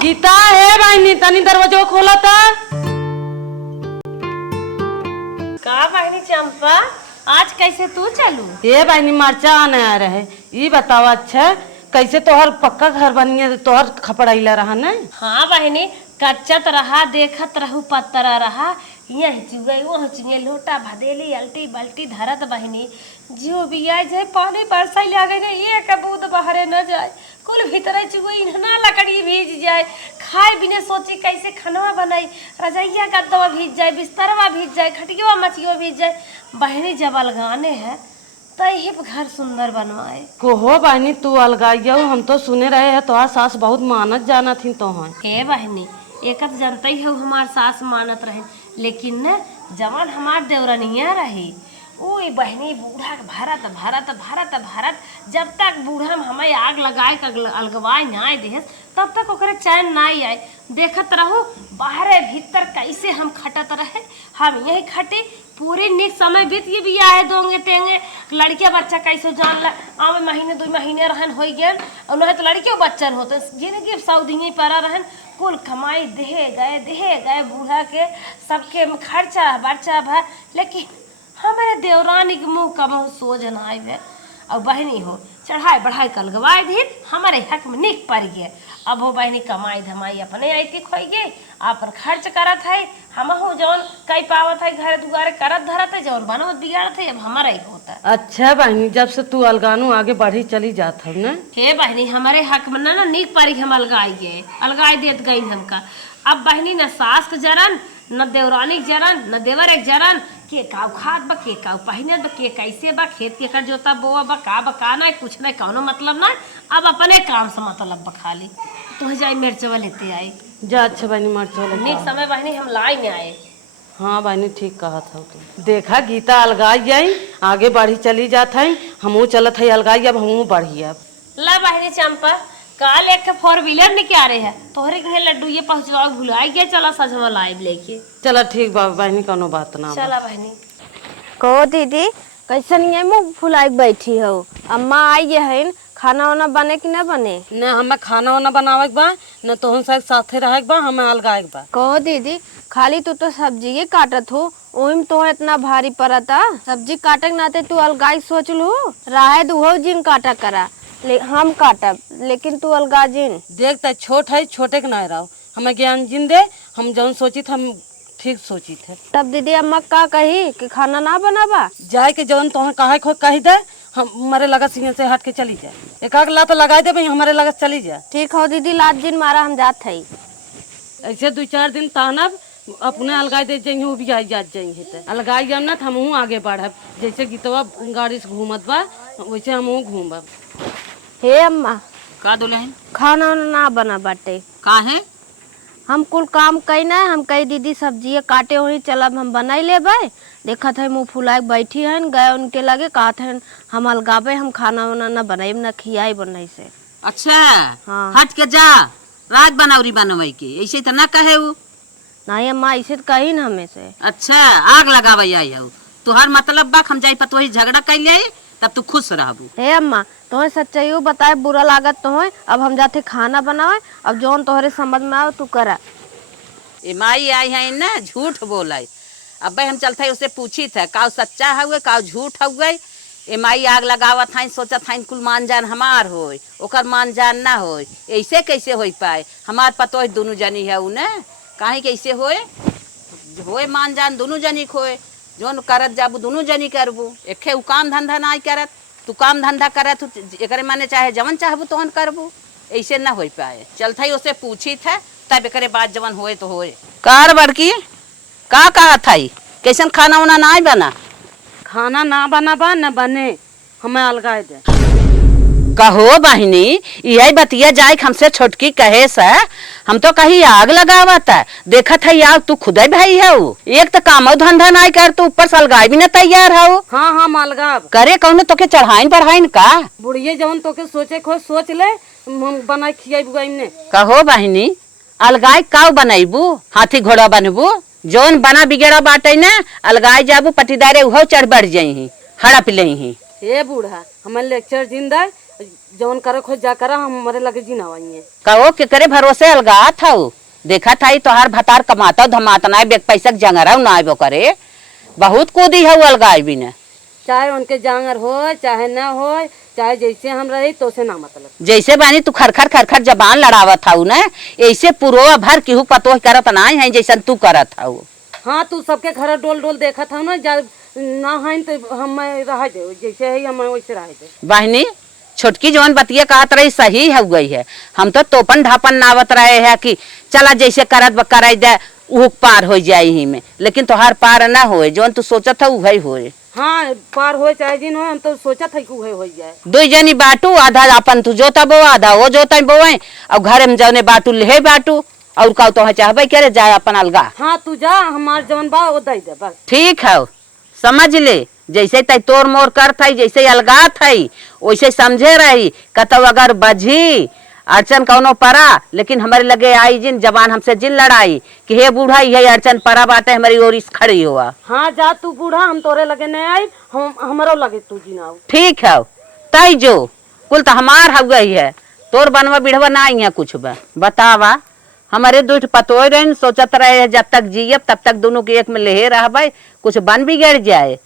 गीता है बहनी, तनी दरवाजा खोला था। का बहनी चंपा, आज कैसे तू चलू? ये बहनी मरचा आने आ रहे, ये बताओ अच्छा कैसे तोहर पक्का घर बनिए तोहर खपड़ाइला रहा न? हाँ बहनी, कच्चत रहा, देखत रहू पत्तरा रहा, यह चुगई वह चुगे लोटा भदेली अल्टी बल्टी धरत बहनी। जो भी आए जाए पानी बरसा ले गए ना, एक बूंद बाहरे न जाए, कुल भीतर चुगई ना लकड़ी भीज जाए, खाए बिने सोची कैसे खाना बनाई, रजैया गद्दवा भीज जाए, बिस्तरवा भीज जाए, खटिया मचियो भीज जाए। बहनी जब अलगाने है तही घर सुंदर बनवाए। को हो बहनी तू अलगाइयो, हम तो सुने रहे हैं तोहार सास बहुत मानत जाना थी तो हैं। हे बहनी, एक जनता ही है हमार सास मानत रहे, लेकिन न जवान हमार देवरनिया रही ओए बहनी बूढ़ा भरत भरत भरत भरत जब तक बूढ़ा में हमें आग लगाए अलगवाए ना दे तब तक ओकरे चैन ना आए। देखत रहो बाहरे भीतर कैसे हम खटत रहे, हम यही खटे पूरे निक समय बीत ये भी आए दोंगे तेंगे। लड़किया बच्चा कैसे जान ला, आवे महीने 2 महीने रहन हो गए, उन्हें तो लड़कियों बच्चन होते जिनकी सऊदी परा रहन, कुल कमाई देहे गए बूढ़ा के सबके खर्चा बर्चा भा, लेकिन हमारे देवरानी के मुँह का मुँह सोच न आए। और बहनी हो चढ़ाई बढ़ाई कल गवाए दिन हमारे हक में निक पड़ गए। अब हो बहनी कमाई धमाई अपने आती खोई गए, अपन खर्च करत है, हम हो जौन कई पावत है घर दुआरे करत धरत है, जौन बनवत बिगाड़त है, अब हमारा ही होता है। अच्छा बहनी, जब से तू अलगानू आगे बढ़ी चली जात हो न? हे बहनी हमारे हक में ना निक पड़ी, हम अलगाई गए, अलगाई देत गई हमका। अब बहनी न सास के जरन, न देवरानी के जरन, न देवर एक जरन, के काव खाद बा, के काव पहिने बा, के कैसे बा, खेत के कर जोता बोआ बा ना, कुछ नहीं कौनो मतलब ना। अब अपने काम से मतलब बा खाली तो जाए मिर्चवा लेते आए जा। अच्छा बहनी मरचा निक समय बहनी हम लाई में आए। हाँ बहनी ठीक कहा था तो। देखा गीता अलगाई जाई आगे बढ़ी चली जात है, हमहू चलत है अलगाई, अब हमहू बढ़ी। अब ला बहनी चंपा, काल एक 4 व्हीलर निकाल रहे है, तोहरे के लड्डू ये पहुंचवा भुलाई गया, चला सजवा लाइव लेके। चला ठीक बा बहनी, कोनो बात ना। चला बहनी। कहो दीदी कैसन ये मुँह फुलाई बैठी हो, अम्मा आई है, खाना वाना बने कि न बने? न हमें खाना वाना बनावे के बा, न तोहन साथ साथे रहे के बा, हमें अलगाए के बा। कहो दीदी खाली तू तो सब्जी ही काटत हो, ओही में तो इतना भारी पड़ता, सब्जी काटे नाते तू अलगाई सोच लू, राहे दुहो जिन काटा करा, हम काटब लेकिन तू अलगा जिन। देख त छोट है, छोटे के ना रहो, हमें ज्ञान जिन दे, हम जौन सोची थे हम ठीक सोची थे। तब दीदी अम्मा का कही कि खाना ना बनाबा, जाए के जौन तोहन कहे खो कही दे, हम हमारे लगत सिंह से हट के चली जाए, एक लात लगाए दे भाई हमारे लगत चली जाए। ठीक हो दीदी, लात जिन मारा हम जात है। ऐसे 2-4 दिन तानब अपने अलगाई दे जाइए, वो भी आई जात जाइए तो अलगाई जाम ना, हमहू आगे बढ़ब, जैसे गीतवा गाड़ी से घूमत बा वैसे हमहू घूमब। हे अम्मा का दुल्हन खाना वाना ना बना बाटे, का है? हम कुल काम कई ना, हम कई दीदी सब्जी काटे हुई चलब हम बनाई ले भाई। देखा था मुँह फुलाए बैठी है, गए उनके लगे कहा था हम अलगाबे, हम खाना वाना न बनाई न खियाई बनाई से। अच्छा हाँ। हट के जा, रात बनौरी बनवाई के ऐसे तो ना कहे वो। नहीं अम्मा ऐसे तो कही ना हमें से। अच्छा आग लगावे आई हो तुहार मतलब बा, हम जाई पतोही झगड़ा कर ले तब तू खुश रहबू। हे अम्मा तुम्हें सच्चाई बताए, बुरा लागत तो है, अब हम जाते खाना बनावे, अब जौन तोहरे समझ में आओ तू करा। ए माई आई है ना झूठ बोलाई, अब भाई हम चलते उससे पूछी थे का सच्चा हुए का झूठ हुए। ए माई आग लगावत है, सोचत है कुल मान जान हमार होय, ओकर मान जान ना होय, ऐसे कैसे हो पाए? हमार पतोह दोनों जनी है उ काहे कैसे होए मान जान दोनों जनी खोए, जोन करत जाबू दोनों जनी करबू, एके उ काम धंधा ना करत, तू काम धंधा करत एकरे माने चाहे जवन चाहबू तोहन करबू, ऐसे ना हो पाए। चलते ही उससे पूछी थे तब एकरे बाद जवन होए तो होए। कार बड़की का कहा था कैसन खाना वाना ना बना? खाना ना बना बा न बने, हमें अलगाए दे। कहो बहिनी यही बतिया जाए हमसे छोटकी कहे से, हम तो कहीं आग लगावत है, देखत है यार तू खुद भाई है, एक तो काम धंधा ना कर, तू ऊपर से अलगाए भी न तैयार है। हाँ हाँ अलगाव करे कौन तो के चढ़ाइन बढ़ाइन का बुढ़िए जवन तो के सोचे खो सोच ले, हम बनाए खियाई बुआई ने। कहो बहिनी अलगाई काव बनाईबू, हाथी घोड़ा बनबू, जौन बना बिगेड़ा बाटे न अलगाई जाबू पटीदारे उहो चढ़ बढ़ जाई हड़प ले। हे बूढ़ा हमें लेक्चर जिंदा जवन करे खोज जा करा, हमारे लगे जी ना आइए। कहो के करे भरोसे अलगा था देखा था तोहार भतार कमाता धमाता ना बेग पैसा जंगरा ना आबो करे, बहुत कूदी है अलगाई भी ने। चाहे उनके जांगर हो चाहे ना हो, चाहे जैसे हम रही तो से ना मतलब। जैसे बानी तू खरखर खरखर जबान लड़ावत था ना, ऐसे पुरोवा भर केहू पतो करत ना है जैसे तू करत था। हाँ तू सबके घर डोल डोल देखा था ना, जब ना है तो हम रह दे जैसे है हम वैसे रह दे। बहनी छोटकी जवन बतिया कहत रही सही हो गई है, हम तो तोपन ढापन नावत रहे है कि चला जैसे करत कराई दे उह पार हो जाए ही में, लेकिन तोहार पार ना होए, जवन तू सोचत था उहे होए। हाँ पार हो चाहे जिन हो, हम तो सोचा था कि उहे हो जाए। दो जनी बाटू, आधा अपन तू जोता बो आधा वो जोता बोए, और घर में जौने बाटू ले बाटू, और का तो चाहबे करे जाए अपन अलगा। हाँ तू जा, हमार जवन बा वो दे दे बस। ठीक है समझ ले, जैसे तय तोर मोर कर थई जैसे अलगा थई वैसे समझे रही। कतौ अगर बझी अड़चन कौनो परा, लेकिन हमारे लगे आई जिन जबान हमसे जिन लड़ाई कि हे बूढ़ा ये अड़चन परा बाटे हमारी ओर इस खड़ी हुआ। हाँ जा तू बूढ़ा, हम तोरे लगे नहीं आई, हम हमारो लगे तू जी ना। ठीक है तय जो कुल तो हमार हो गई है, तोर बनवा बिढ़वा ना आई है कुछ बा। बतावा हमारे दूठ पतोय रहे, सोचत रहे जब तक जियब तब तक दोनों के एक में लेहे रहबे, कुछ बन बिगड़ जाए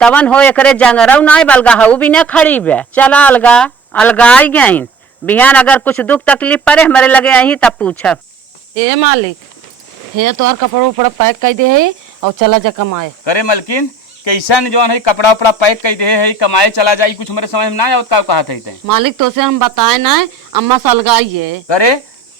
तवन हो एकरे जंगरऊ ना बलगा हऊ भी ना खड़ी बे। चला अलगा अलगाई गई, बिहान अगर कुछ दुख तकलीफ पड़े हमारे लगे आई तब पूछब। ए मालिक हे तोहर कपड़ा उपड़ा पैक कर दे है और चला जा कमाए। करे मलकिन कैसन जौन है कपड़ा उपड़ा पैक कर दे है कमाए चला जाई, कुछ मेरे समझ में ना आवत का कहा थे। मालिक तो से हम बताए ना, अम्मा सलगाइए करे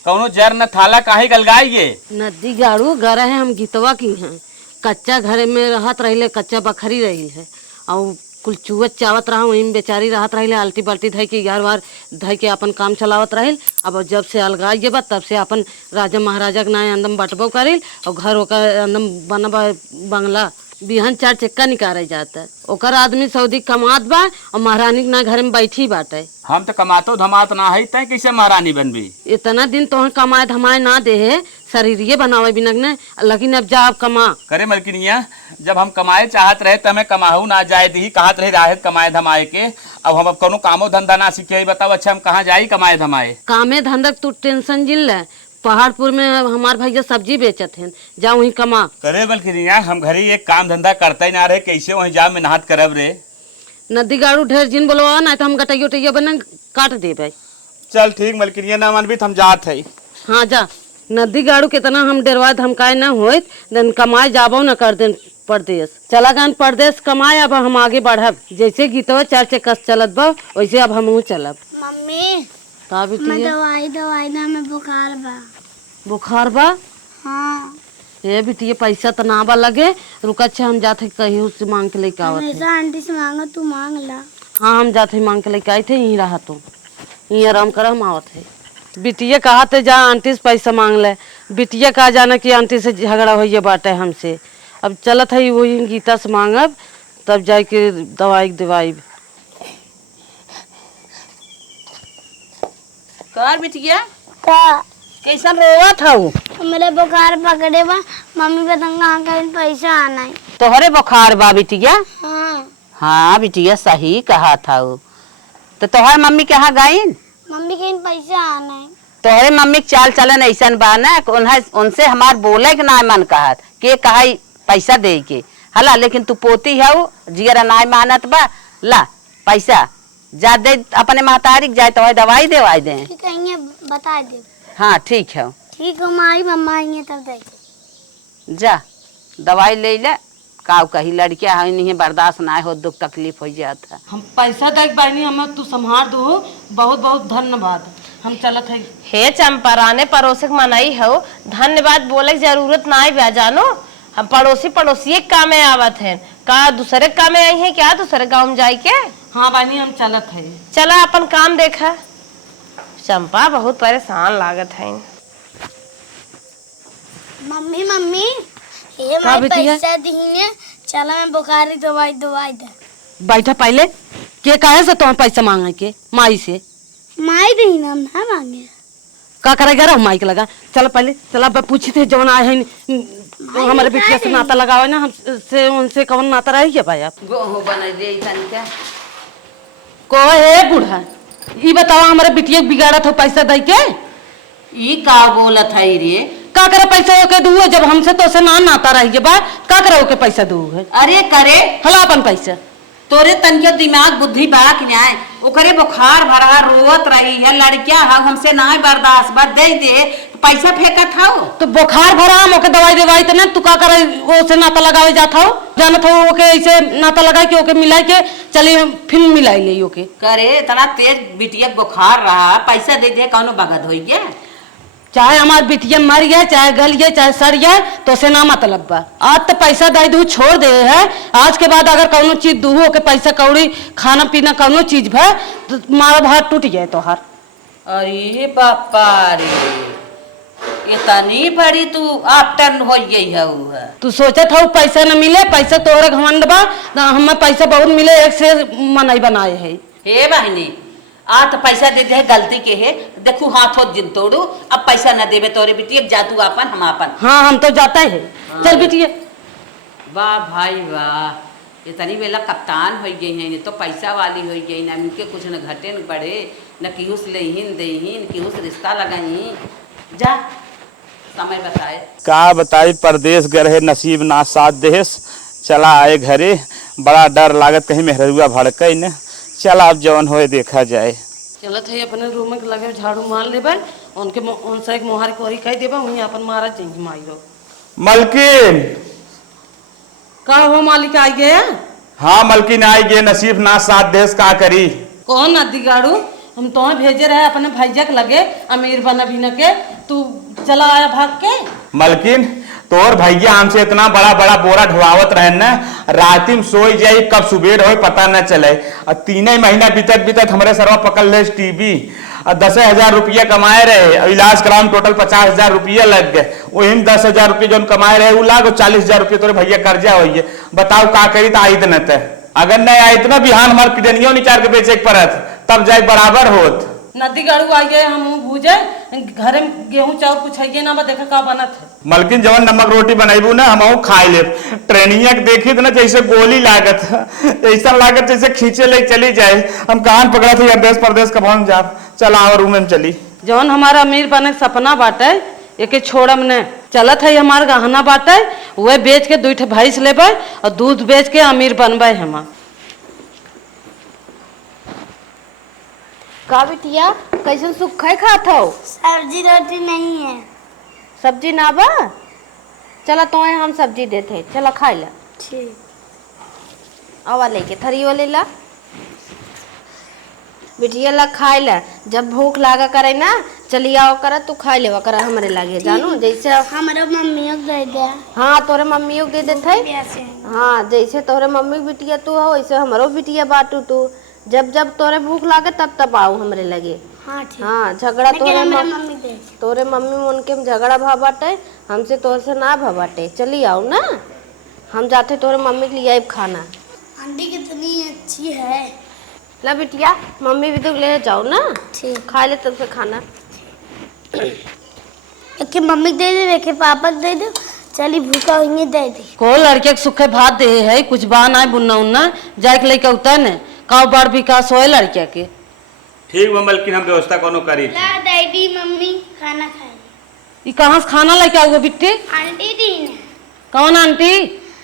कौनो जर न थाला काहे गलगाइए। नदी गाड़ू घर है, हम गीतवा की हैं, कच्चा घर में रहत रही, कच्चा बखरी रही है, और कुल चुवत चावत रहा वही बेचारी रहत रही, आल्टी बाल्टी धई के घर बार धई के अपन काम चलावत रही। अब जब से अलगाई जेबा तब से अपन राजा महाराजा के नाम अंदम बटबो करिल, और घर ओकर अंदम बनबा बंगला, बिहन 4 चक्का निकाले जाता है। ओकर आदमी सऊदी कमात बा और महारानी के ना घर में बैठी बाटे। हम तो कमातो धमात ना है, तय कैसे महारानी बनबी। इतना दिन तो कमाए धमाए ना दे है, शरीर बनावे बिना ने, लेकिन अब जा आप कमा। करे मलकिनिया जब हम कमाए चाहत रहे तो हमें कमाहू ना जाए दी, कहत रहे राहत कमाए धमाए के। अब हम कोनो कामो धंधा ना सीखे, बताओ अच्छा हम कहाँ जाई कमाए धमाए। कामे धंधा तू टेंशन जिल ले, पहाड़पुर में हमार भैया सब्जी बेचत हैं, जा वहीं कमा। करे मलकिनिया हम घर ही एक काम धंधा करते ही ना रहे, कैसे वहीं जा मेहनत करब रे। नदी गाड़ू ढेर जिन बोलवा ना तो हम गटैयो टैया बना काट दे भाई। चल ठीक मलकिनिया ना मानबी तो हम जात है। हाँ जा, नदी गाड़ू कितना हम डरवा धमकाए ना होत, दिन कमाए जाबो न कर दिन परदेश। चला गन परदेश कमाए, अब हम आगे बढ़ब, जैसे गीतवा 4 चक्का चलत बा वैसे अब हम चलब। मम्मी का बेटी दवाई ना में बुखार बा। बुखार बा? हाँ ये बेटी पैसा तो ना बा लगे, रुका अच्छा हम जाते कहीं उससे मांग के लेके आवत है। आंटी से मांगो, तू मांग ला। हाँ हम जाते मांग के लेके आए थे, यहीं रहा तो यहीं आराम कर हम आवत है। बिटिया कहा थे जा आंटी से पैसा मांग ले, बिटिया कहा जाना कि आंटी से झगड़ा हो बाटे हमसे। अब चलत है वही गीता से मांगब, तब जाके दवाई दवाई। कर बिटिया कैसन रोवत हऊ? मेरे बुखार पकड़े बा मम्मी, बताऊंगा कहीं पैसा आना है। तोहरे बुखार बा बिटिया? हाँ हाँ बिटिया सही कहा था। तो तोहर मम्मी कहाँ गई? मम्मी कहीं पैसा आना है। तोहरे मम्मी के चाल चलन ऐसन बा ना, उनसे हमार बोले के ना मन कहत के कहा पैसा दे के हला, लेकिन तू पोती है जियरा ना मानत बा। ला पैसा जा दे अपने महतारी जाए तो दवाई देवाई दे। ठीक है बता दे। हाँ ठीक है। ठीक है माई मम्मा आएंगे तब दे। जा दवाई ले ले, काव कही लड़कियां है नहीं बर्दाश्त ना हो, दुख तकलीफ हो जाता। हम पैसा देख पानी, हमें तू संभार दो, बहुत बहुत धन्यवाद। हम चलत है। हे चंपा राने पड़ोसी के मनाई हो, धन्यवाद बोले की जरूरत ना है जानो, हम पड़ोसी पड़ोसी काम में आवत है का, दूसरे काम में आई है क्या, दूसरे गाँव में जाए के। हाँ बानी हम चलत है। चला अपन काम देखा। चंपा बहुत परेशान लागत है। मम्मी मम्मी ये का बिटिया? पैसा दीने, चला मैं बुखारी दवाई दवाई दे। बैठा पहले, के कहे से तुम्हें पैसा मांगे के? माई से। माई दीना हम ना मांगे। का करेगा रहो माइक लगा। चलो पहले चला पूछी थे जवन आए हैं हमारे बिटिया से नाता लगावे ना, हमसे उनसे कौन नाता रही है भाई आप? गोहो बन दे तनिका। को है बूढ़ा ई बतावा हमारे बिटिया के बिगाड़त हो पैसा दे के ई का बोलत है रे? का करे पैसा ओके दूहो जब हमसे तो से ना नाता रही के बा का करे ओके पैसा दू है अरे करे हला अपन पैसा तोरे तनियो दिमाग बुद्धि बा कि नहीं? ओकरे बुखार भरा रोवत रही है लड़किया हमसे ना बर्दाश्त बा दे पैसा फेंकत हो। तो बुखार भरा हम ओके दवाई देवाई तो ना तू का करे वो से नाता लगावे जात हो जानत हो ओके ऐसे नाता लगा के ओके मिला के चली हम फिर मिलाई ले ओके करे इतना तेज बिटिया बुखार रहा पैसा दे कौनो बगद हो गया। चाहे हमार बिटिया मर गया चाहे गल गया चाहे सर गया तो से ना मतलब बा आज तो पैसा दे दू छोड़ दे है आज के बाद अगर कौनो चीज दूहो के पैसा कौड़ी खाना पीना कौनो चीज भा तो मारा भात टूट जाए तोहार। अरे बापा रे इतनी बड़ी तू आपटन हो गई है। तू सोचत हो पैसा न मिले पैसा तोहरे घमंड बा हमें पैसा बहुत मिले एक से मनई बनाए है। हे बहनी आ तो पैसा दे दे गलती के है देखू हाथों जिन तोड़ू अब पैसा न देवे तोरे बिटिया जा तू अपन हम अपन। हाँ हम तो जाता है चल बिटिया। वाह भाई वाह इतनी बेला कप्तान हो गई है तो पैसा वाली हो गई ना उनके कुछ न घटे न बढ़े न केहूस लेहीन देहीन केहूस रिश्ता लगाई जा समय बताए का बताई परदेश गए नसीब ना साथ देश चला आए घरे बड़ा डर लागत कहीं मेहरुआ भड़के न चला अब जवन होए देखा जाए। चलत है अपने रूम में लगे झाड़ू मार लेबे उनके उनसे एक मोहर कोरी कह देबे वहीं अपन मारा जाएंगे माइरो। मलकिन का हो मालिक आ गया? हाँ मलकिन आई गए नसीब ना साथ देश का करी। कौन नदी गाड़ू हम तो भेजे रहे अपने भैया के लगे अमीर बना भी न के तू चला आया भाग के। मलकिन तोर भैया हमसे इतना बड़ा बड़ा बोरा ढुआवत रहे न राती में सोई जाई कब सुबेर हो पता न चले और 3 महीना बीतत बीतत हमारे सरवा पकड़ ले टीबी और 10,000 रुपया कमाए रहे और इलाज कराने टोटल 50,000 रुपया लग गए वही 10,000 रुपया जो कमाए रहे वो लाग 40,000 रुपया तोरे भैया कर्जा हो गए बताओ का करी तो आई न अगर नहीं आई तो बिहान हमारे किडनियों निचार के बेचे परत तब जाए बराबर होत। नदी गाड़ू आ गए हम भूजे घर में गेहूं चाउर कुछ है ना देखा का बनत है। मलकिन जवन नमक रोटी बनाईबू ना हम खाए ले ट्रेनिंग देखी तो ना जैसे गोली लागत ऐसा लागत जैसे खींचे ले चली जाए हम कान पकड़ा थे देश प्रदेश का भवन जा चला और रूम में चली जवन हमारा अमीर बने सपना बाटे एक छोड़म ने चलत है हमार गहना बाटे वह बेच के 2 भैंस लेबे और दूध बेच के अमीर बनबे हम। का बिटिया कैसे सुखे खात हो? सब्जी रोटी नहीं है। सब्जी ना बा चला तो हम सब्जी देते चला खाई ला। ठीक आवा लेके थरी वाले ला बिटिया ला खाई ला जब भूख लागा करे ना चली आओ कर तू खाई लेवा कर हमारे लागे जानू जैसे हमारा मम्मी दे दे। हाँ तोरे मम्मी दे देते हाँ जैसे तोरे मम्मी बिटिया तू हो वैसे हमारो बिटिया बाटू तू जब जब तोरे भूख लागे तब तब आओ हमरे लगे। हाँ ठीक। हाँ झगड़ा मम्मी दे तोरे मम्मी उनके में झगड़ा भा बाटे हमसे तोर से ना भा बाटे चली आओ ना हम जाते तोरे मम्मी के लिए खाना। आंटी कितनी अच्छी है। ला बिटिया मम्मी भी तो ले जाओ ना ठीक खा ले तब से खाना। एक मम्मी दे दे एक पापा दे दे चली भूखा हुई दे दे। को लड़के के सुखे भात दे है कुछ बान आए बुनना उन्ना जाए के लेके उतर ने का बड़ विकास होए लड़किया के। ठीक बा मलकिन हम व्यवस्था कोनो करी। ला डैडी मम्मी खाना खाए। ये कहाँ से खाना लेके आओगे बिट्टी? आंटी दी ने। कौन आंटी?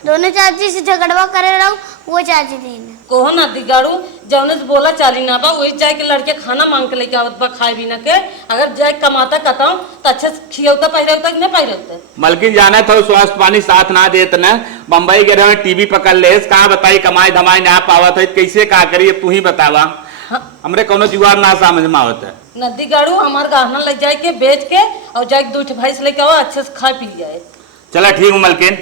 दोनों चाची से झगड़वा करे रहो वो चाची दी ने। कोहो ना दिगाड़ू जौने से बोला चाली ना बा वही जाए के लड़के खाना मांग के लेके आवत बा खाए भी ना के अगर जाए कमाता कताऊ तो अच्छे से खियौता पहिरौता कि नहीं पहिरौता। मलकिन जाना था स्वास्थ्य पानी साथ ना देत न बम्बई गए रहे टीवी पकड़ ले कहाँ बताई कमाई धमाई ना पावत है कैसे का करी तू ही बतावा हमरे कोनो जुगाड़ ना समझ में आवत है। नदी गाड़ू हमार गहना ले जाए के बेच के और जाए 2 भैंस लेके आओ अच्छे से खा पी जाए। चला ठीक हूँ मलकिन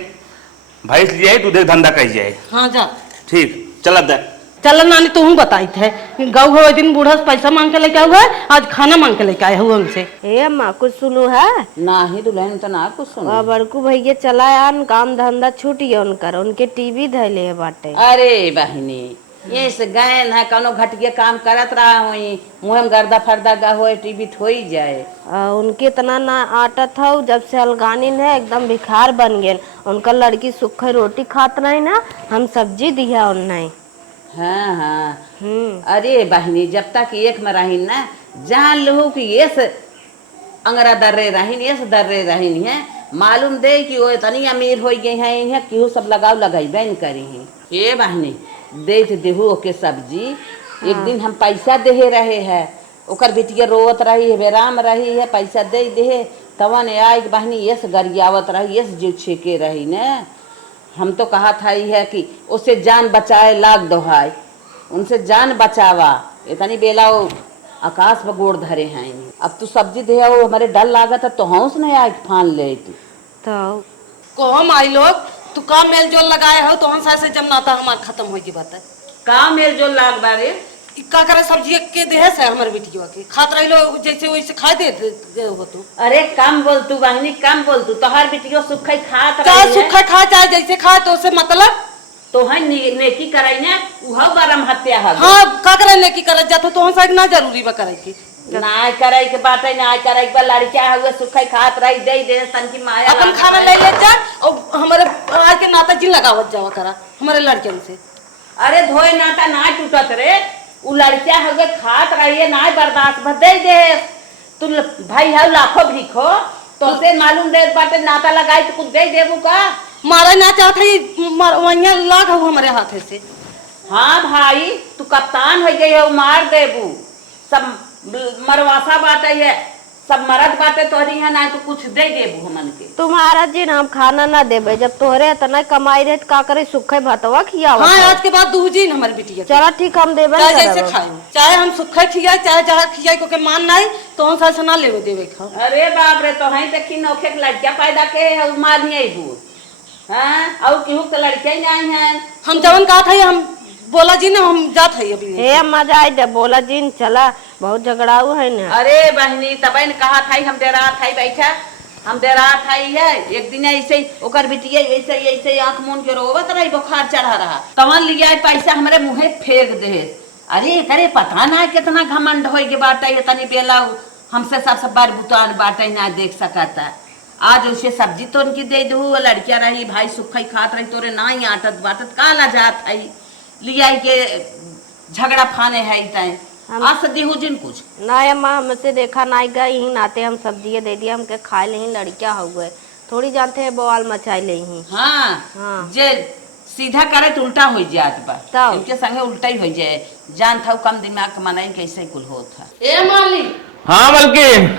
भैंस लिया दूध धंधा कही जाए। हाँ जा ठीक चल दे चल नानी तू बताई थे गौ हो दिन बूढ़ा से पैसा मांग के लेके आऊ है आज खाना मांग के लेके आए हुए हमसे। ए अम्मा कुछ सुनो है ना ही दुल्हन तो ना कुछ सुन। बड़कू भैया चला यार काम धंधा छूट गया उनकर उनके टीवी धैले बाटे। अरे बहनी ये से गैन है कौनो घटिया काम करत रहा हुई मुँह में गर्दा फर्दा गा हो टीवी थोई जाए। उनके इतना ना आटा था जब से अलगानिन है एकदम भिखार बन गए उनका लड़की सूखे रोटी खात रही ना हम सब्जी दिया उन्हें। हाँ हाँ। अरे बहनी जब तक एक में रही ना जान लो कि ये से अंगरा दर्रे रहीन ये से दर्रे रहीन है मालूम दे कि वो इतनी अमीर हो गई है इन्हें क्यों सब लगाव लगाई बैन करी है। ये बहनी दे देहू ओके सब्जी। एक दिन हम पैसा दे रहे हैं ओकर बिटिया रोवत रही है बेराम रही है पैसा दे तवन आई बहनी ये से गरियावत रही ये से जीव छेके रही न। हम तो कहा था ही है कि उससे जान बचाए लाग दोहाई उनसे जान बचावा इतनी बेला वो आकाश में गोड़ धरे हैं। अब तू सब्जी दे वो हमारे डर लागत है तो हौस नहीं आए फान ले तू तो को हम आई लोग तू का मेल जोल लगाए हो तो हम से जब नाता हमार खत्म हो गई बात है का मेल जो लाग बारे का करे सब्जी के देह से हमारे बिटिया के खात रही लो जैसे वैसे खा दे हो तू। अरे कम बोल तू बहनी कम बोल तू तोहर बिटियो सुखई खात चाहे रही है सूखा खा चाहे जैसे खा तो उससे मतलब तो है नेकी कराई ने उहो बरम हत्या है। हाँ का करे नेकी करत जातो तो हम साइड ना जरूरी बा करे की नाय करे के बात है नाय करे के लड़किया हुए सुखई खात रही दे तन की माया अपन खाना ले ले जा और हमारे आज के नाता जी लगावत जावा करा हमारे लड़कियन से। अरे धोए नाता ना टूटत रे उ लड़किया हुए खात रही है नाय बर्दाश्त भर दे तू भाई है लाखों भीखो तो से मालूम दे बाटे नाता लगाई तो कुछ दे देबू का मारा ना चाहता ही वहीं लाग हो हमारे हाथे से। हाँ भाई तू कप्तान हो गई हो मार देबू सब मरवासा बाटे है सब मरद बाटे तोहरी है ना तो कुछ दे देबू हमन के। तुम्हारा जी हम खाना ना देबे जब तोहरे इतना कमाई रहे का करे सुखे भतवा खियावा। हाँ आज के बाद दूजी हमारे बिटिया चलो ठीक हम देबे चाहे जैसे खाए चाहे हम सुखा खियाए चाहे जहाँ खियाए को मान ना तो हम साल ना लेवे देवे खाओ। अरे बाप रे तो है देखी नौखे लड़किया पैदा के मार नहीं आई हाँ और केहू के लड़किया ही नहीं है। हम जवन कहा था हम बोला जी ना हम जात है अभी हे मजा आई दे बोला जी चला बहुत झगड़ाऊ है ना। अरे बहनी तब ने कहा था हम दे रहा था बैठा हम दे रहा था है एक दिन ऐसे ओकर बिटिया ऐसे ऐसे आंख मूंद के रोवत रही बुखार चढ़ा रहा तवन लिया पैसा हमारे मुँहे फेंक दे। अरे करे पता ना कितना घमंड हो के बाटे इतनी बेला हमसे सब बार बुतान बाटे ना देख सकता। आज उसे सब्जी तो उनकी दे दू लड़किया रही भाई सुखई खात रही तोरे ना ही आटत बाटत काला जात है लिया के झगड़ा फाने है तय आज से देहू जिन कुछ ना अम्मा हमसे देखा ना गए यही नाते हम सब्जी दे दिया हमके खाए ले लड़किया हो गए थोड़ी जानते है बवाल मचाई ले ही। हाँ हाँ जे सीधा करे तो उल्टा हो जात बा तब। इनके संगे उल्टा ही हो जाए जान था कम दिमाग मनाई कैसे कुल होत है। ए माली हाँ मलकिन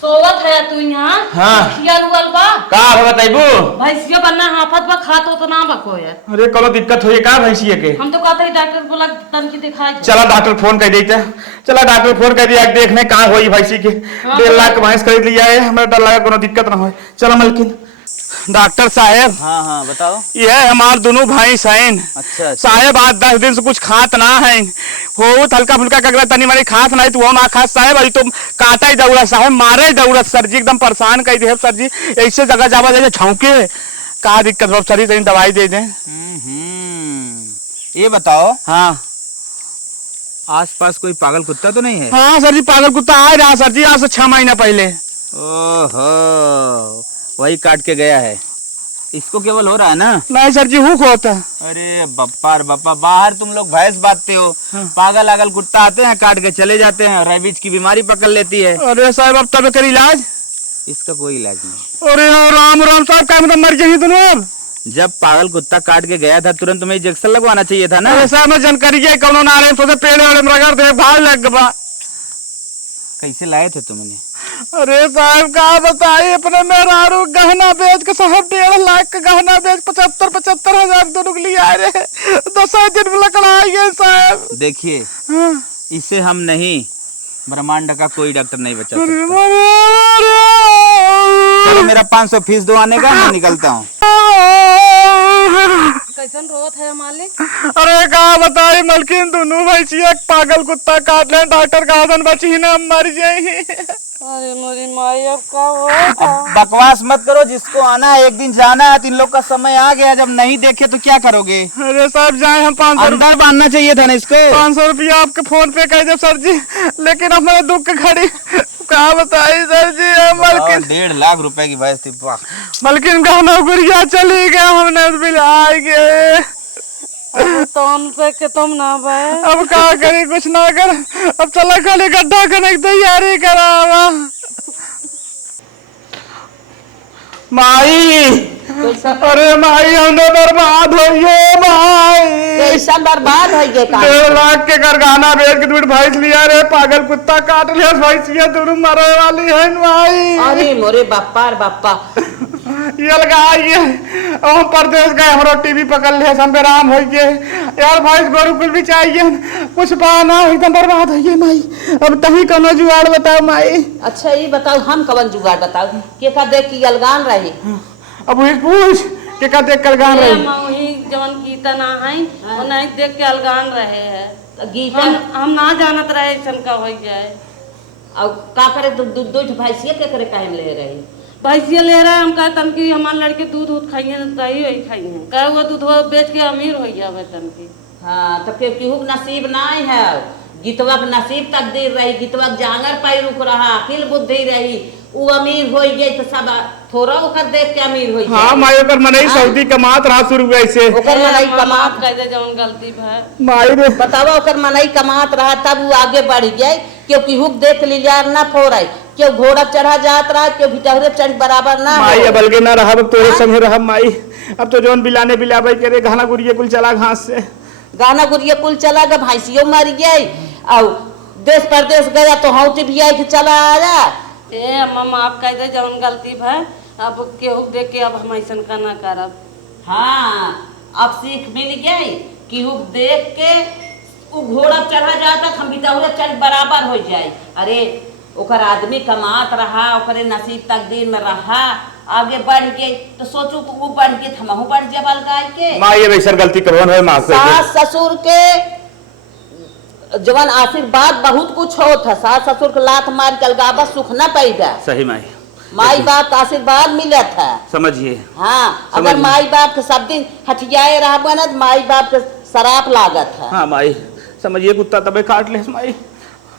सोवत है तू यहाँ हाँ। खिया रुगल बा का बताइबू भैंसिया बनना हाफत बा खात हो तो ना बको यार। अरे कोनो दिक्कत हुई का भैंसिया के हम तो कहते डॉक्टर बोला तन की दिखाए चला डॉक्टर फोन कर देते चला डॉक्टर फोन कर दिया देखने कहाँ हुई भैंसी के 1.5 लाख भैंस खरीद लिया है हमें डर लगा कोनो दिक्कत ना हो। चलो मलकिन डॉक्टर साहब हाँ हाँ बताओ। ये हमार दोनों भाई सैन अच्छा साहेब आज 10 दिन से कुछ खात ना है हो हल्का फुल्का कगरा तनी मनी खात नहीं तो वो ना खात साहेब अभी तो काटा ही दौड़ा साहेब मारे ही दौड़ा सर जी एकदम परेशान कर दे सर जी ऐसे जगह जावा जैसे छौके का दिक्कत हो सर जी दवाई दे दें। ये बताओ हाँ आसपास कोई पागल कुत्ता तो नहीं है? हाँ सर जी पागल कुत्ता आ रहा सर जी आज से 6 महीना पहले। ओहो वही काट के गया है इसको केवल हो रहा है ना? नहीं सर जी हुक होता। अरे बप्पा रे बप्पा बाहर तुम लोग भैंस बांधते हो पागल आगल कुत्ता आते हैं काट के चले जाते हैं रेबीज की बीमारी पकड़ लेती है। अरे साहब अब तब कर इलाज इसका कोई इलाज नहीं। अरे राम राम साहब क्या मतलब मर जाएंगे दोनों अब। जब पागल कुत्ता काट के गया था तुरंत तुम्हें इंजेक्शन लगवाना चाहिए था ना। अरे साहब मैं जानकारी है कौन ना रहे तो पेड़ वेड़ में रगड़ दे भाग लग गया। कैसे लाए थे तुमने? अरे साहब का बताइए अपने मेहरारू गहना बेच के साहब 1.5 लाख का गहना बेच 75 हजार दोनों के लिए आ रहे 10 दिन में लकड़ाई गए साहब। देखिए हाँ। इसे हम नहीं ब्रह्मांड का कोई डॉक्टर नहीं बचा अरे सकता। चलो मेरा 500 फीस दो आने का मैं निकलता हूँ। कैसन रोत है मालिक। अरे का बताई मलकिन दोनों भैंसिया पागल कुत्ता काट ले डॉक्टर का आदन बची ना मर जाए। अरे मेरी माई अब का हो अब बकवास मत करो जिसको आना है एक दिन जाना है। इन लोग का समय आ गया जब नहीं देखे तो क्या करोगे? अरे साहब जाए हम 500 अंदर बांधना चाहिए था ना इसको। 500 रुपया आपके फोन पे कह दे सर जी लेकिन हमारे दुख की घड़ी क्या बताई सर जी। मलकिन 1.5 लाख रुपए की भैंस थी। वाह मलकिन गहना गुड़िया चली गया हमने बिला गए। तो हम से के तुम ना भाई अब क्या करे, कुछ ना कर, अब चला खाली गड्ढा करने की तैयारी करा। माई, अरे माई हमने बर्बाद हो गए माई। कैसा बर्बाद हो गए का 1.5 लाख के गरगाना बेच के दूध भैंस लिया रे, पागल कुत्ता काट लिया भैंसिया, दोनों मरे वाली है माई। अरे मोरे बाप्पा रे बाप्पा, ये लगाइए हम परदेश गए, हमरो टीवी पकड़ लिया, संबे राम हो गए यार, भैंस गोरु कुल भी चाहिए, कुछ पाना एकदम बर्बाद हो गए माई। अब तही कनो जुगाड़ बताओ माई। अच्छा ये बताओ, हम कवन जुगाड़ बताओ, के का देख की अलगान रही। अब पूछ के का देख कर गान रही। वही जवन गीता ना है वो नहीं देख के अलगान रहे है। गीता हम ना जानत रहे ऐसन का हो जाए। अब का करे, दूध भैंसिया के करे काहे ले रही। भैंसिया ले रहे हम कहे तन की हमारे लड़के दूध खाइए दही वही खाइए, कहे वो दूध बेच के अमीर हो जावे तन की। हाँ तो फिर केहू नसीब नहीं है, गीतवा के नसीब तकदीर रही, गीतवा के जांगर पाई रुक रहा, अकिल बुद्धि रही, वो अमीर हो गई तो सब थोड़ा ओकर देख के अमीर हो। हाँ माई ओकर मनई सऊदी कमात रहा शुरू ऐसे, ओकर मनई कमात कह दे जवन गलती भाई माई रे बतावा, ओकर मनई कमात रहा तब वो आगे बढ़ गए। क्यों केहू देख लिया ना फोड़े, क्यों घोड़ा चढ़ा जात रहा, क्यों भिटहरे चढ़ बराबर ना माई। अब अलगे ना रहा, अब तोरे संगे रहा माई। अब तो जोन बिलाने बिलावे करे घाना गुरिये कुल चला घास से, गाना गुरिया कुल चला गया, भैंसियों मर गई, और देश परदेश गया तो हौटी भी आई के चला आया। ए मम्मा आप कह दे जवन गलती भाई, अब केहू देख के अब हम ऐसन का ना करब। हाँ अब सीख मिल गई, केहू देख के वो घोड़ा चढ़ा जाता, हम बिटौरे चढ़ बराबर हो जाए। अरे ओकर आदमी कमात रहा, ओकरे नसीब तकदीर में रहा, आगे बढ़ गए तो सोचू तो वो बढ़ गए, हमहू बढ़ जबल गाय के। माई ये वैसा गलती करवन है माँ से। सास ससुर के जवान आशीर्वाद बहुत कुछ हो था, सास ससुर के लात मार के अलगावा सुख न पैदा। सही माई, माई बाप का आशीर्वाद मिला था। समझिए। हाँ अगर माई बाप के सब दिन हथियाए रहा बना तो माई बाप के शराप लागत है। हाँ माई समझिए, कुत्ता तबे काट ले माई,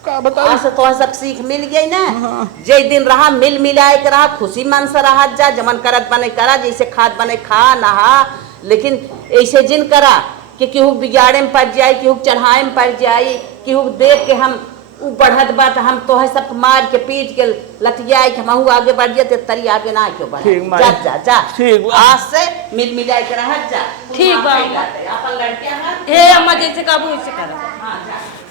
का बताओ। आज से तो सब सीख मिल गई ना। जे दिन रहा मिल मिलाए के रहा, खुशी मन से रहा जा, जमन करत बने करा, जैसे खाद बने खा नहा, लेकिन ऐसे जिन करा कि केहू बिगाड़े में पड़ जाए, केहू चढ़ाए में पड़ जाए, केहू देख के हम उ बढ़त बात हम तो है सब मार के पीट के लतियाए कि हम आगे बढ़ जाते, तरी आगे ना क्यों बढ़े। जा जा जा ठीक बा। आज से मिल मिलाए के रह जा। ठीक बा। अपन लड़कियां हैं, हे अम्मा जैसे काबू ऐसे कर। हाँ जा।